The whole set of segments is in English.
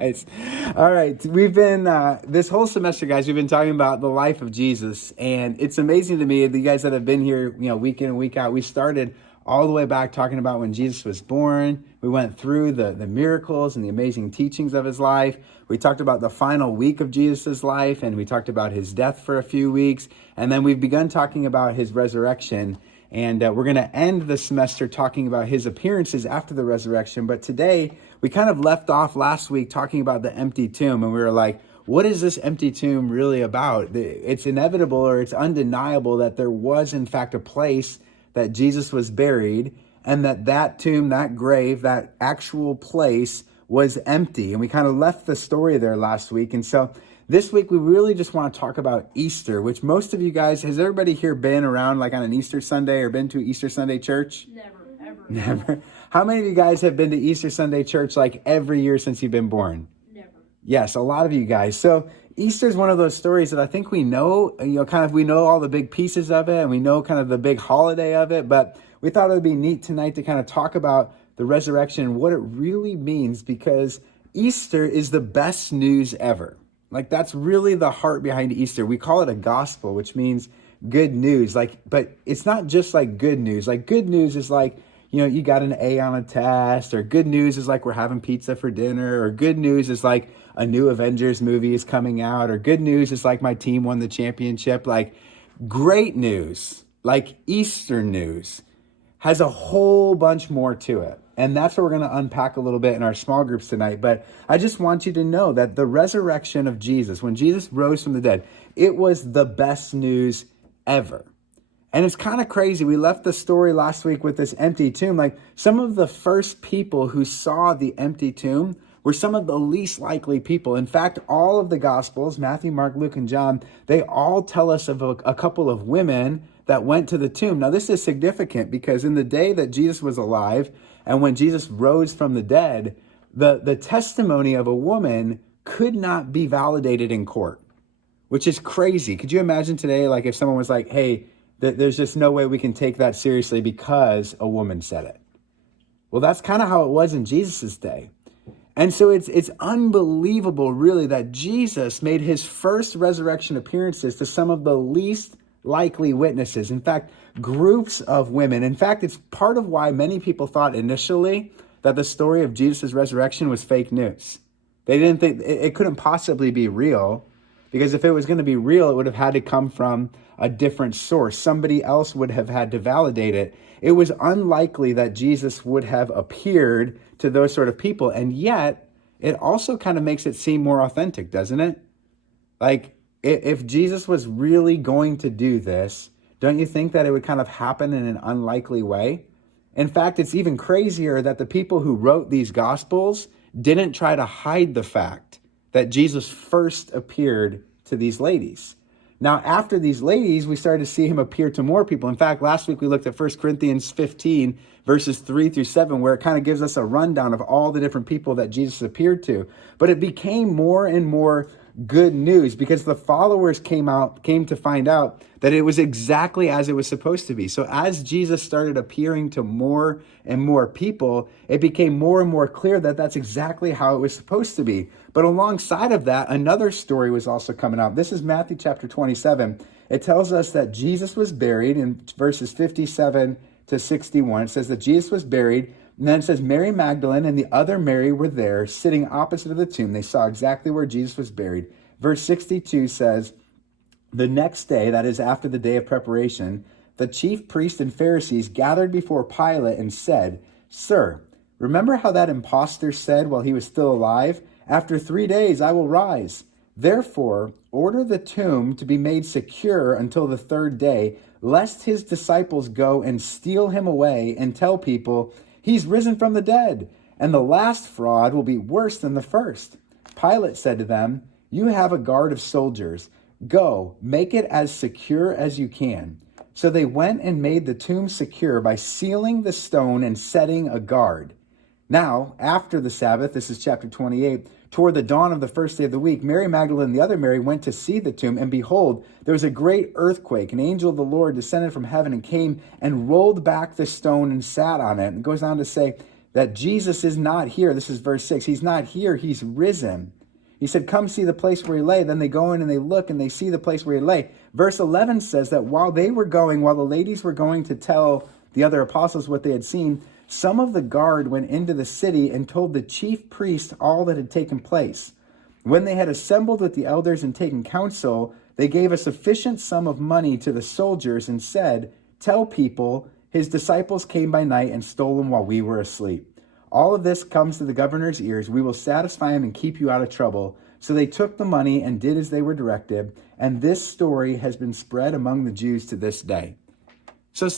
Nice. All right. We've been, this whole semester, guys, we've been talking about the life of Jesus. And it's amazing to me, the guys that have been here, week in and week out, we started all the way back talking about when Jesus was born. We went through the miracles and the amazing teachings of his life. We talked about the final week of Jesus's life, and we talked about his death for a few weeks. And then we've begun talking about his resurrection. And we're going to end the semester talking about his appearances after the resurrection. But today, we kind of left off last week talking about the empty tomb. And we were like, what is this empty tomb really about? It's inevitable, or it's undeniable, that there was, in fact, a place that Jesus was buried, and that tomb, that grave, that actual place was empty. And we kind of left the story there last week. And so this week, we really just want to talk about Easter, which most of you guys, has everybody here been around like on an Easter Sunday or been to Easter Sunday church? Never, ever. Never. How many of you guys have been to Easter Sunday church like every year since you've been born? Never. Yes, a lot of you guys. So Easter is one of those stories that I think we know, we know all the big pieces of it, and we know kind of the big holiday of it, but we thought it would be neat tonight to kind of talk about the resurrection and what it really means, because Easter is the best news ever. Like, that's really the heart behind Easter. We call it a gospel, which means good news. But it's not just like good news. Like, good news is like, you got an A on a test, or good news is like we're having pizza for dinner, or good news is like a new Avengers movie is coming out, or good news is like my team won the championship. Like, great news, like Easter news, has a whole bunch more to it. And that's what we're going to unpack a little bit in our small groups tonight. But I just want you to know that the resurrection of Jesus, when Jesus rose from the dead, it was the best news ever. And it's kind of crazy. We left the story last week with this empty tomb. Like, some of the first people who saw the empty tomb were some of the least likely people. In fact, all of the Gospels, Matthew, Mark, Luke, and John, they all tell us of a couple of women that went to the tomb. Now, this is significant because in the day that Jesus was alive, and when Jesus rose from the dead, the testimony of a woman could not be validated in court, which is crazy. Could you imagine today, like if someone was like, hey, there's just no way we can take that seriously because a woman said it? Well, that's kind of how it was in Jesus's day. And so it's unbelievable, really, that Jesus made his first resurrection appearances to some of the least likely witnesses. In fact, groups of women. In fact, it's part of why many people thought initially that the story of Jesus' resurrection was fake news. They didn't think it couldn't possibly be real, because if it was going to be real, it would have had to come from a different source. Somebody else would have had to validate it. It was unlikely that Jesus would have appeared to those sort of people. And yet, it also kind of makes it seem more authentic, doesn't it? Like, if Jesus was really going to do this, don't you think that it would kind of happen in an unlikely way? In fact, it's even crazier that the people who wrote these Gospels didn't try to hide the fact that Jesus first appeared to these ladies. Now, after these ladies, we started to see him appear to more people. In fact, last week we looked at 1 Corinthians 15, verses 3 through 7, where it kind of gives us a rundown of all the different people that Jesus appeared to. But it became more and more good news because the followers came to find out that it was exactly as it was supposed to be. So as Jesus started appearing to more and more people, it became more and more clear that that's exactly how it was supposed to be. But alongside of that, another story was also coming out. This is Matthew chapter 27. It tells us that Jesus was buried in verses 57 to 61. It says that Jesus was buried. And then it says Mary Magdalene and the other Mary were there sitting opposite of the tomb. They saw exactly where Jesus was buried. Verse 62 says, the next day, that is after the day of preparation, the chief priests and Pharisees gathered before Pilate and said, Sir, remember how that impostor said while he was still alive, after 3 days I will rise. Therefore, order the tomb to be made secure until the third day, lest his disciples go and steal him away and tell people, he's risen from the dead, and the last fraud will be worse than the first. Pilate said to them, you have a guard of soldiers. Go, make it as secure as you can. So they went and made the tomb secure by sealing the stone and setting a guard. Now, after the Sabbath, this is chapter 28, toward the dawn of the first day of the week, Mary Magdalene and the other Mary went to see the tomb, and behold, there was a great earthquake. An angel of the Lord descended from heaven and came and rolled back the stone and sat on it. And it goes on to say that Jesus is not here. This is verse 6. He's not here. He's risen. He said, come see the place where he lay. Then they go in and they look and they see the place where he lay. Verse 11 says that while the ladies were going to tell the other apostles what they had seen, some of the guard went into the city and told the chief priest all that had taken place. When they had assembled with the elders and taken counsel, they gave a sufficient sum of money to the soldiers and said, tell people, his disciples came by night and stole him while we were asleep. All of this comes to the governor's ears. We will satisfy him and keep you out of trouble. So they took the money and did as they were directed. And this story has been spread among the Jews to this day. So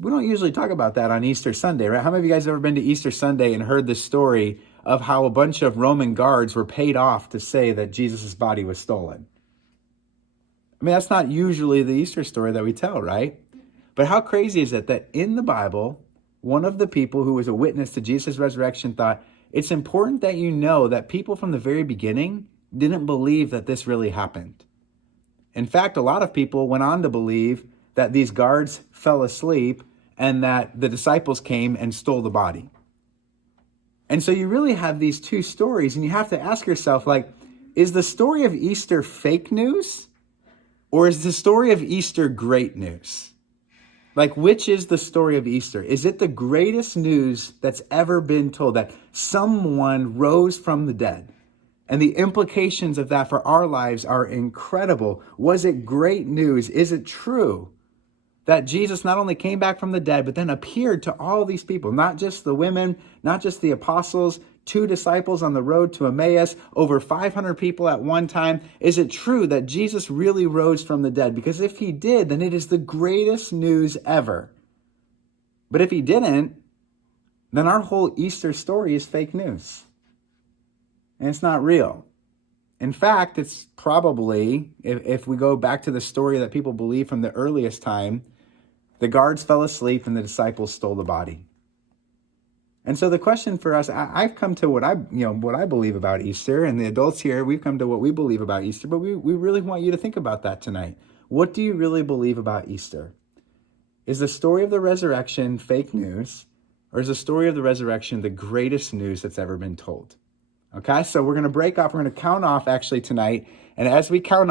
we don't usually talk about that on Easter Sunday, right? How many of you guys ever been to Easter Sunday and heard the story of how a bunch of Roman guards were paid off to say that Jesus' body was stolen? I mean, that's not usually the Easter story that we tell, right? But how crazy is it that in the Bible, one of the people who was a witness to Jesus' resurrection thought, it's important that you know that people from the very beginning didn't believe that this really happened. In fact, a lot of people went on to believe that these guards fell asleep and that the disciples came and stole the body. And so you really have these two stories, and you have to ask yourself, like, is the story of Easter fake news? Or is the story of Easter great news? Like, which is the story of Easter? Is it the greatest news that's ever been told, that someone rose from the dead? And the implications of that for our lives are incredible. Was it great news? Is it true that Jesus not only came back from the dead, but then appeared to all these people, not just the women, not just the apostles, 2 disciples on the road to Emmaus, over 500 people at one time? Is it true that Jesus really rose from the dead? Because if he did, then it is the greatest news ever. But if he didn't, then our whole Easter story is fake news. And it's not real. In fact, it's probably, if we go back to the story that people believe from the earliest time, the guards fell asleep and the disciples stole the body. And so the question for us, I've come to what I believe about Easter, and the adults here, we've come to what we believe about Easter, but we really want you to think about that tonight. What do you really believe about Easter? Is the story of the resurrection fake news, or is the story of the resurrection the greatest news that's ever been told? Okay, so we're going to break off. We're going to count off actually tonight. And as we count off,